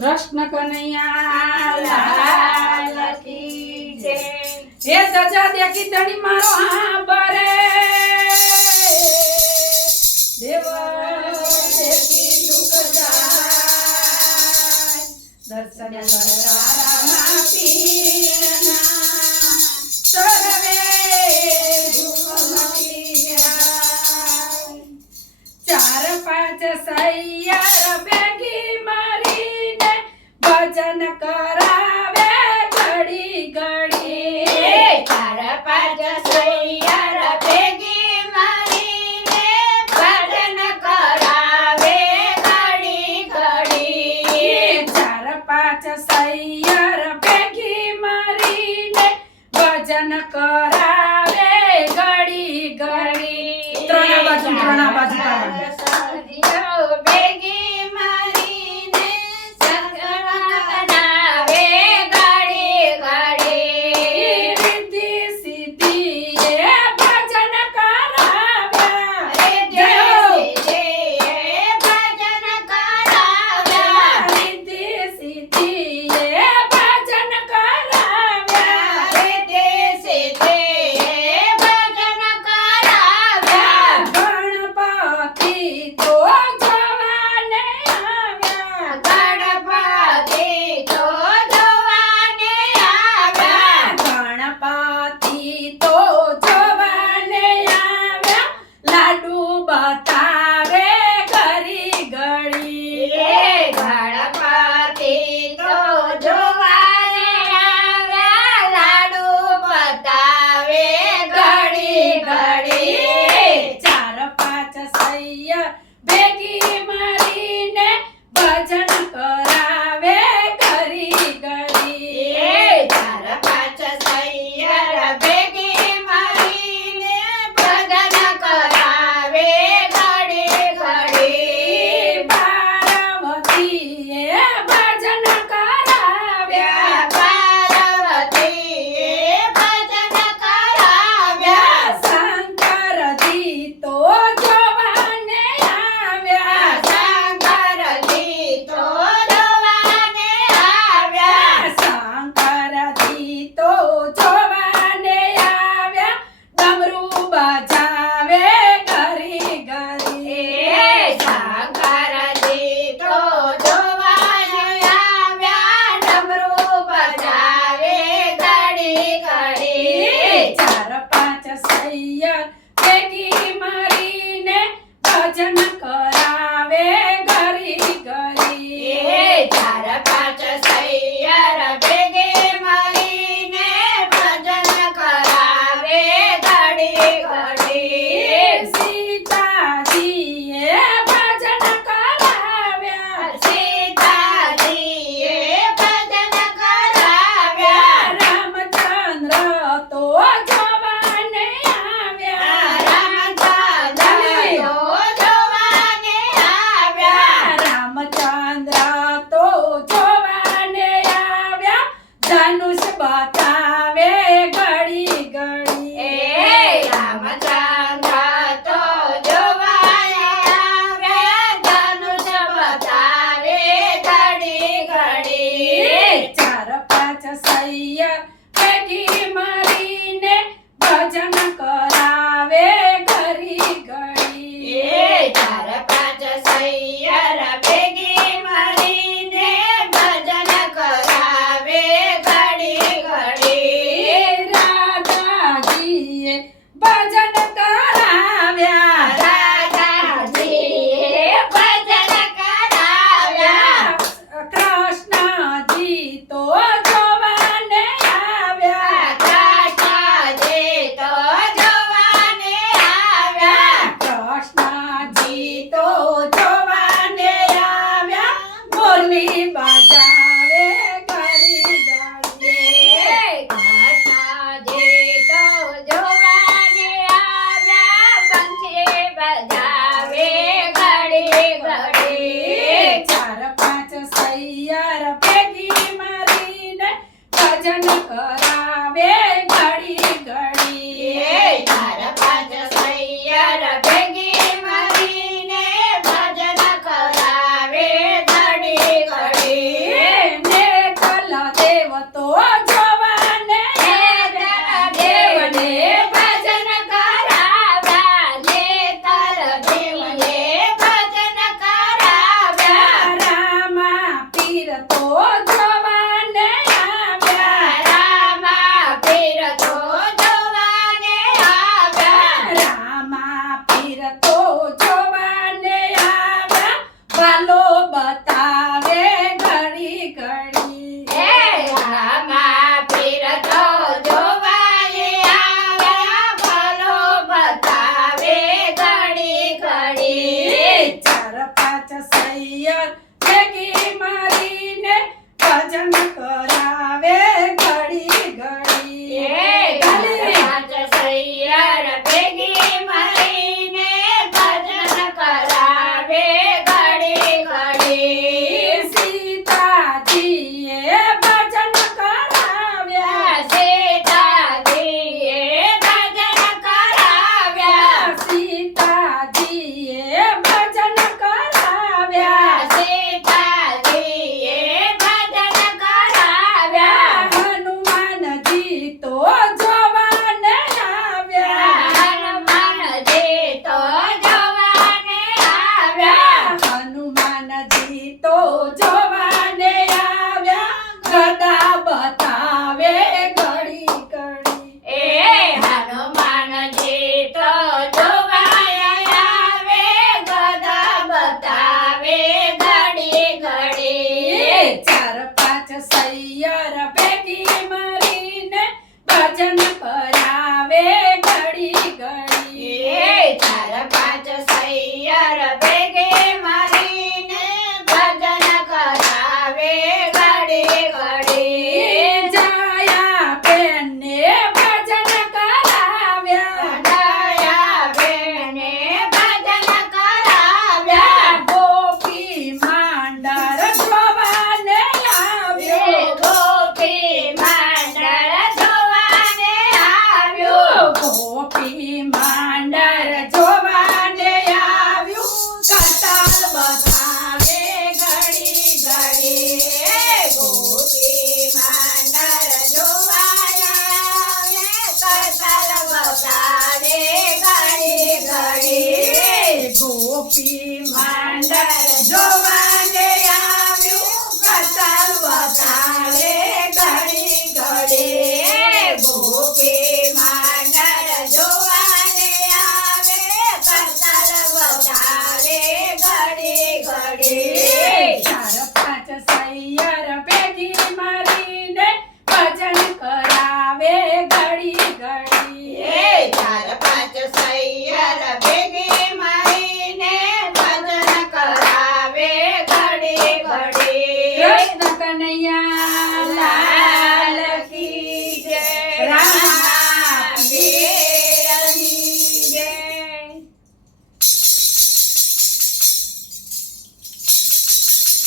કૃષ્ણ કનૈયા લાલ કી જય। હે સજા દેખી ધણી મારો હાંભરે દેવ દેખી દુઃખ જાય દર્શન કર તારા માપીના સર્વે દુઃખ મટી જાય। ચાર પાંચ સૈયાર ભેગી મારીને ભજન કરાવે ઘડી ઘડી। ચાર પાંચ સૈયાર ભેગી મારીને ભજન કરાવે ઘડી ઘડી। ચાર પાંચ સૈયાર ભેગી મારીને ભજન કરાવે ઘડી ઘડી। ત્રણા બાજુ કરવાનું। ભેગી મારીને સગન કરાવે ઘડી ઘડી। રિદ્ધિ સિદ્ધિ એ ભજન કરાવ્યા રિદ્ધિ ભજન કરાવ્યા। રિદ્ધિ સિદ્ધિ એ ભજન કરાવ્યા રિદ્ધિ સિદ્ધિ ભજન કરાવ્યા। ગણપતિ તો જોવાને આવ્યા ગણપતિ તો જોવાને આવ્યા। ગણપતિ તો જોવાને આવ્યા લાડુ બતાવે ઘડી ઘડી। ગણપતિ તો જોવાને આવ્યા લાડુ બતાવે ઘડી ઘડી। ચાર પાંચ સૈયા ભેગી મારીને ભજન કરાવે ઘડી ઘડી। ચાર પાંચ સૈયાર ભેગી મારીને ભજન કરાવે ઘડી ઘડી। પાર્વતીએ ભજન કરાવ્યા પાર્વતીએ ભજન કરાવ્યા। શંકરજી તો જોવાને આવ્યા શંકરજી તો જોવાને આવ્યા। શંકરજી તો જોવાને આવ્યા ડમરું બજાવે ઘડી ઘડી। શંકરજી તો જોવાને આવ્યા ડમરું બજાવે ઘડી ઘડી। ચાર પાંચ સૈયર ભેગી મારીને ભજન કરાવે ઘડી ઘડી। ચાર પાંચ સૈયાર ભેગી મળીને ભજન કરાવે ઘડી ઘડી। સીતાજીએ ભજન કરાવ્યા સીતાજીએ ભજન કરાવ્યા। રામચંદ્ર તો જોવાને આવ્યા રામચંદ્ર તો જોવાને આવ્યા। રામચંદ્ર તો જોવાને આવ્યા ધનુષ બતાવે ઘડી ઘડી। રામચંદ્ર તો જોવાને આવ્યા ધનુષ બતાવે ઘડી ઘડી। ચાર પાંચ સૈયર ભેગી મારીને ભજન કરાવે ઘડી ઘડી। ચાર પાંચ સૈયાર ભેગી મળીને ભજન કરાવે ઘડી ઘડી। રાધાજીએ ભજન કરાવ્યા રાધાજીએ ભજન કરાવ્યા। કૃષ્ણજી તો જોવાને આવ્યા કૃષ્ણજી તો જોવાને આવ્યા। કૃષ્ણજી તો જોવાને આવ્યા મોરલી બજાવે ઘડી ઘડી। કૃષ્ણજી તો જોવાને આવ્યા બંસી બજાવે ઘડી ઘડી। ચાર પાંચ સૈયર ભેગી મારીને ભજન કરાવે ઘડી ઘડી। ચાર પાંચ સૈયાર ભેગી મળીને ભજન કરાવે ઘડી ઘડી। પીરતો જોવાને આવ્યા રામા પીરતો જોવાને આવ્યા રામા પીરતો જોવાને આવ્યા વાલો બતાવે ઘડી ઘડી હે રામા પીરતો જોવાને આવ્યા ભલો બતાવે ઘડી ઘડી ચાર પાંચ સૈયર ભેગી મારીને ભજન કરાવે ઘડી ઘડી પાંચ સૈયર ભેગી મળીને ભજન કરાવે ઘડી ઘડી સીતાજીએ ભજન કરાવ્યા સીતાજીએ ભજન કરાવ્યા સીતાજીએ ભજન કરાવ્યા સીતાજીએ ભજન કરાવ્યા હનુમાનજી તો જોવાને આવ્યા હનુમાનજી તો જોવાને આવ્યા હનુમાનજી તો જોવાને આવ્યા ગદા બતાવે ઘડી ઘડી એ હનુમાનજી તો જોવાય આવે ગદા બતાવે ઘડી ઘડી ચાર પાંચ સૈયર ભેગી મળીને ભજન કરાવે ઘડી ઘડી ચાર પાંચ સૈયર ભેગે મળીને ભજન કરાવે ઘડી ઘડી જાયા બેનને ભજન કરાવ્યા દયા બેને ભજન કરાવ્યા ગોપી માંડર જોવાને આવ્યો ગોપી માંડળ જોવાને આવ્યો ગોપી માંડર જોવાને આવ્યું કતાર બતાવે ઘડી ઘડી ગોપી માંડળ જોવાયા કરતલ બતાડે ઘડી ઘડી ગોપી